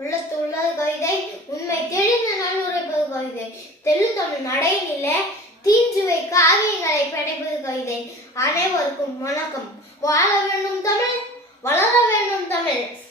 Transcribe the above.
உள்ளத்துள்ள கவிதை உண்மை தெளிந்த நல்லுரைப்பது கவிதை தெளிந்தமிழ் நடையிலே தீஞ்சுவை காவியங்களை படைப்பது கவிதை. அனைவருக்கும் வணக்கம். வாழ வேண்டும் தமிழ், வளர வேண்டும் தமிழ்.